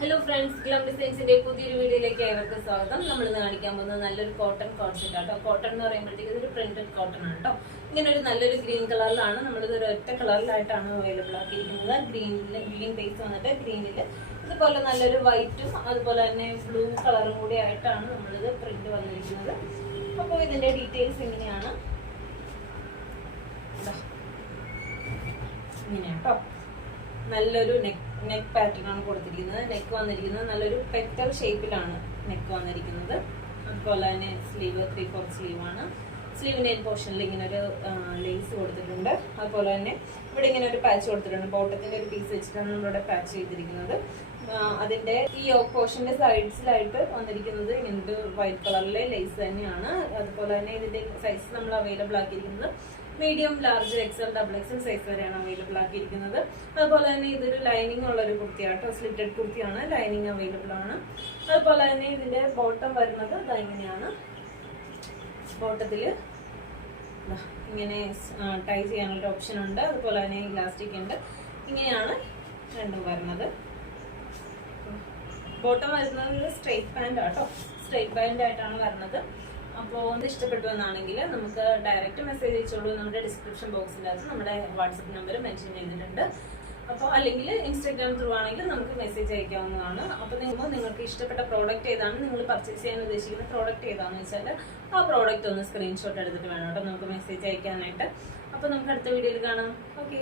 Hello friends, ഗ്ലം ഡിസൈൻസിന്റെ പുതിയൊരു വീഡിയോയിലേക്ക് ഏവർക്കും സ്വാഗതം. നമ്മൾ ഇന്ന് കാണിക്കാൻ പോകുന്നത് നല്ലൊരു കോട്ടൺ കോൺസെപ്റ്റ് ആട്ടോ. കോട്ടൺ എന്ന് പറയുമ്പോഴത്തേക്ക് ഇതൊരു പ്രിന്റഡ് കോട്ടൺ ആണ് കേട്ടോ. ഇങ്ങനെ ഒരു നല്ലൊരു ഗ്രീൻ കളറിലാണ് നമ്മളിത് ഒരു ഒറ്റ കളറിലായിട്ടാണ് അവൈലബിൾ ആക്കിയിരിക്കുന്നത്. ഗ്രീൻ ബേസ് വന്നിട്ട് ഗ്രീനിൽ ഇതുപോലെ നല്ലൊരു വൈറ്റും അതുപോലെ തന്നെ ബ്ലൂ കളറും കൂടി ആയിട്ടാണ് നമ്മളിത് പ്രിന്റ് വന്നിരിക്കുന്നത്. അപ്പോൾ ഇതിന്റെ ഡീറ്റെയിൽസ് ഇങ്ങനെയാണ്, ഇങ്ങനെയാട്ടോ. നല്ലൊരു നെക്ക് പാറ്റേൺ ആണ് കൊടുത്തിരിക്കുന്നത്. നെക്ക് വന്നിരിക്കുന്നത് നല്ലൊരു പെറ്റൽ ഷേപ്പിലാണ് നെക്ക് വന്നിരിക്കുന്നത്. അതുപോലെ തന്നെ സ്ലീവ് 3/4 സ്ലീവ് ആണ്. സ്ലീവിന്റെ പോർഷനിൽ ഇങ്ങനെ ഒരു ലേസ് കൊടുത്തിട്ടുണ്ട്. അതുപോലെ തന്നെ ഇവിടെ ഇങ്ങനെ ഒരു പാച്ച് കൊടുത്തിട്ടുണ്ട്. ബോട്ടത്തിന്റെ ഒരു പീസ് വെച്ചിട്ടാണ് നമ്മളിവിടെ പാച്ച് ചെയ്തിരിക്കുന്നത്. അതിന്റെ ഈ യോക്ക് പോർഷന്റെ സൈഡ്സിലായിട്ട് വന്നിരിക്കുന്നത് ഇങ്ങനത്തെ വൈറ്റ് കളറിലെ ലേസ് തന്നെയാണ്. അതുപോലെ തന്നെ ഇതിന്റെ സൈസ് നമ്മൾ അവൈലബിൾ ആക്കിയിരിക്കുന്നത് medium, large, XL, XXL size വരെയാണ് അവൈലബിൾ ആക്കിയിരിക്കുന്നത്. അതുപോലെ തന്നെ ഇതൊരു ലൈനിങ് ഉള്ള ഒരു കുർത്തിയാട്ടോ, സ്ലിറ്റഡ് കുർത്തിയാണ്. ലൈനിങ് അവൈലബിൾ ആണ്. അതുപോലെ തന്നെ ഇതിന്റെ ബോട്ടം വരുന്നത് ഇങ്ങനെയാണ്. ബോട്ടത്തില് ഇങ്ങനെ ടൈ ചെയ്യാനുള്ള ഓപ്ഷൻ ഉണ്ട്. അതുപോലെ തന്നെ ഇലാസ്റ്റിക് ഉണ്ട്. ഇങ്ങനെയാണ് രണ്ടും വരുന്നത്. ബോട്ടം വരുന്നത് സ്ട്രെയിറ്റ് പാന്റ് ആട്ടോ, സ്ട്രെയിറ്റ് പാന്റ് ആയിട്ടാണ് വരുന്നത്. അപ്പോൾ ഇത് ഇഷ്ടപ്പെട്ടു എന്നാണെങ്കിൽ നമുക്ക് ഡയറക്റ്റ് മെസ്സേജ് അയച്ചോളൂ. നമ്മുടെ ഡിസ്ക്രിപ്ഷൻ ബോക്സിനകത്ത് നമ്മുടെ വാട്സപ്പ് നമ്പർ മെൻഷൻ ചെയ്തിട്ടുണ്ട്. അപ്പോൾ അല്ലെങ്കിൽ ഇൻസ്റ്റാഗ്രാം ത്രൂ ആണെങ്കിൽ നമുക്ക് മെസ്സേജ് അയക്കാവുന്നതാണ്. അപ്പോൾ നിങ്ങൾക്ക് ഇഷ്ടപ്പെട്ട പ്രോഡക്റ്റ് ഏതാണ്, നിങ്ങൾ പർച്ചേസ് ചെയ്യാൻ ഉദ്ദേശിക്കുന്ന പ്രോഡക്റ്റ് ഏതാണെന്ന് വെച്ചാൽ ആ പ്രോഡക്റ്റ് ഒന്ന് സ്ക്രീൻഷോട്ട് എടുത്തിട്ട് വേണം കേട്ടോ നമുക്ക് മെസ്സേജ് അയക്കാനായിട്ട്. അപ്പോൾ നമുക്ക് അടുത്ത വീഡിയോയിൽ കാണാം. ഓക്കെ.